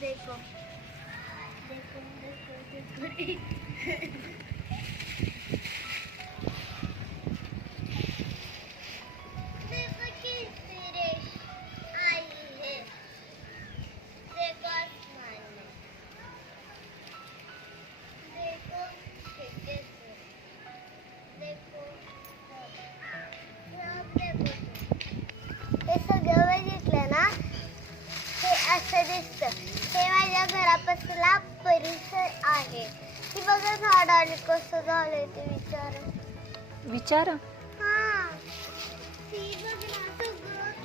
देखो। देखो देखो देखो। आई है। देखो देखो देखो देखो। असं दिसतं हे माझ्या घरापासला परिसर आहे. ती बघा झाड आणि कसं झालंय ते विचार. विचार? हा. ती बघ ना सगळं. तोडून